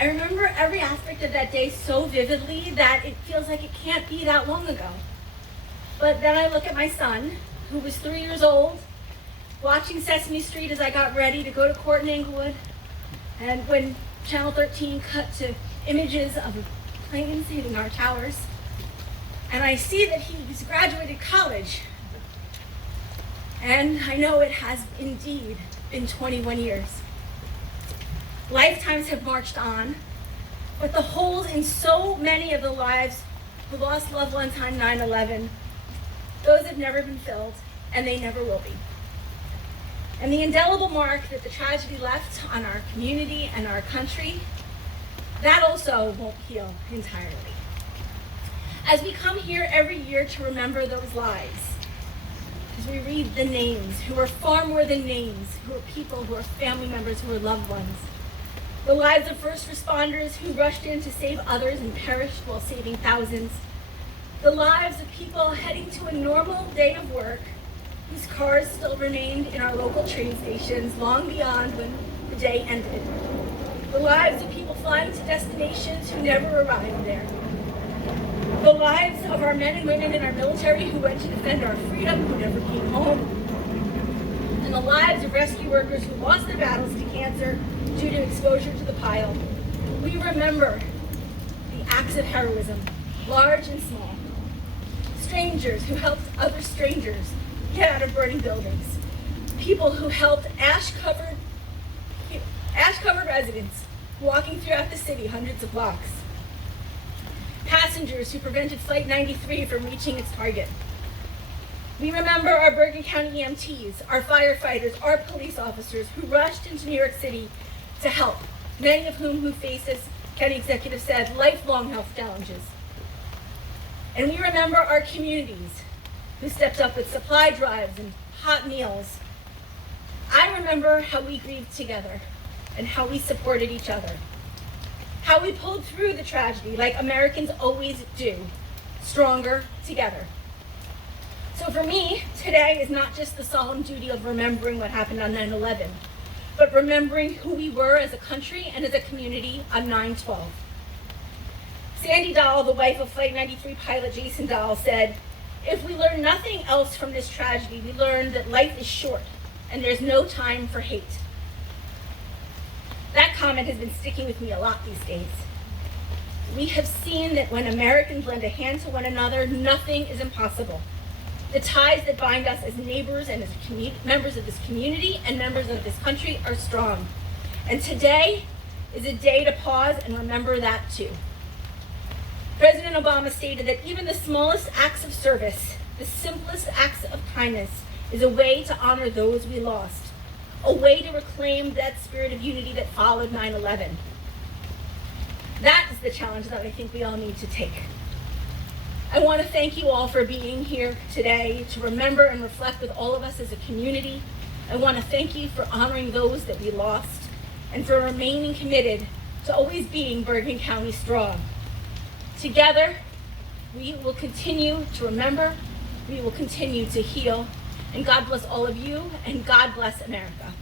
I remember every aspect of that day so vividly that it feels like it can't be that long ago. But then I look at my son, who was 3 years old, watching Sesame Street as I got ready to go to court in Englewood, and when Channel 13 cut to images of planes hitting our towers, and I see that he's graduated college. And I know it has indeed been 21 years. Lifetimes have marched on, but the holes in so many of the lives who lost loved ones on 9/11, those have never been filled, and they never will be. And the indelible mark that the tragedy left on our community and our country, that also won't heal entirely. As we come here every year to remember those lives, as we read the names, who are far more than names, who are people, who are family members, who are loved ones, the lives of first responders who rushed in to save others and perished while saving thousands, the lives of people heading to a normal day of work whose cars still remained in our local train stations long beyond when the day ended, the lives of people flying to destinations who never arrived there, the lives of our men and women in our military who went to defend our freedom, who never came home, and the lives of rescue workers who lost their battles to cancer due to exposure to the pile. We remember the acts of heroism, large and small. Strangers who helped other strangers get out of burning buildings. People who helped ash-covered residents walking throughout the city hundreds of blocks. Passengers who prevented Flight 93 from reaching its target. We remember our Bergen County EMTs, our firefighters, our police officers who rushed into New York City to help, many of whom faced, as county executive said, lifelong health challenges. And we remember our communities who stepped up with supply drives and hot meals. I remember how we grieved together and how we supported each other. How we pulled through the tragedy like Americans always do, stronger together. So for me, today is not just the solemn duty of remembering what happened on 9/11, but remembering who we were as a country and as a community on 9/12. Sandy Dahl, the wife of Flight 93 pilot Jason Dahl, said, "If we learn nothing else from this tragedy, we learn that life is short and there's no time for hate." That comment has been sticking with me a lot these days. We have seen that when Americans lend a hand to one another, nothing is impossible. The ties that bind us as neighbors and as members of this community and members of this country are strong. And today is a day to pause and remember that too. President Obama stated that even the smallest acts of service, the simplest acts of kindness, is a way to honor those we lost, a way to reclaim that spirit of unity that followed 9/11. That is the challenge that I think we all need to take. I want to thank you all for being here today to remember and reflect with all of us as a community. I want to thank you for honoring those that we lost and for remaining committed to always being Bergen County strong. Together, we will continue to remember, we will continue to heal, and God bless all of you, and God bless America.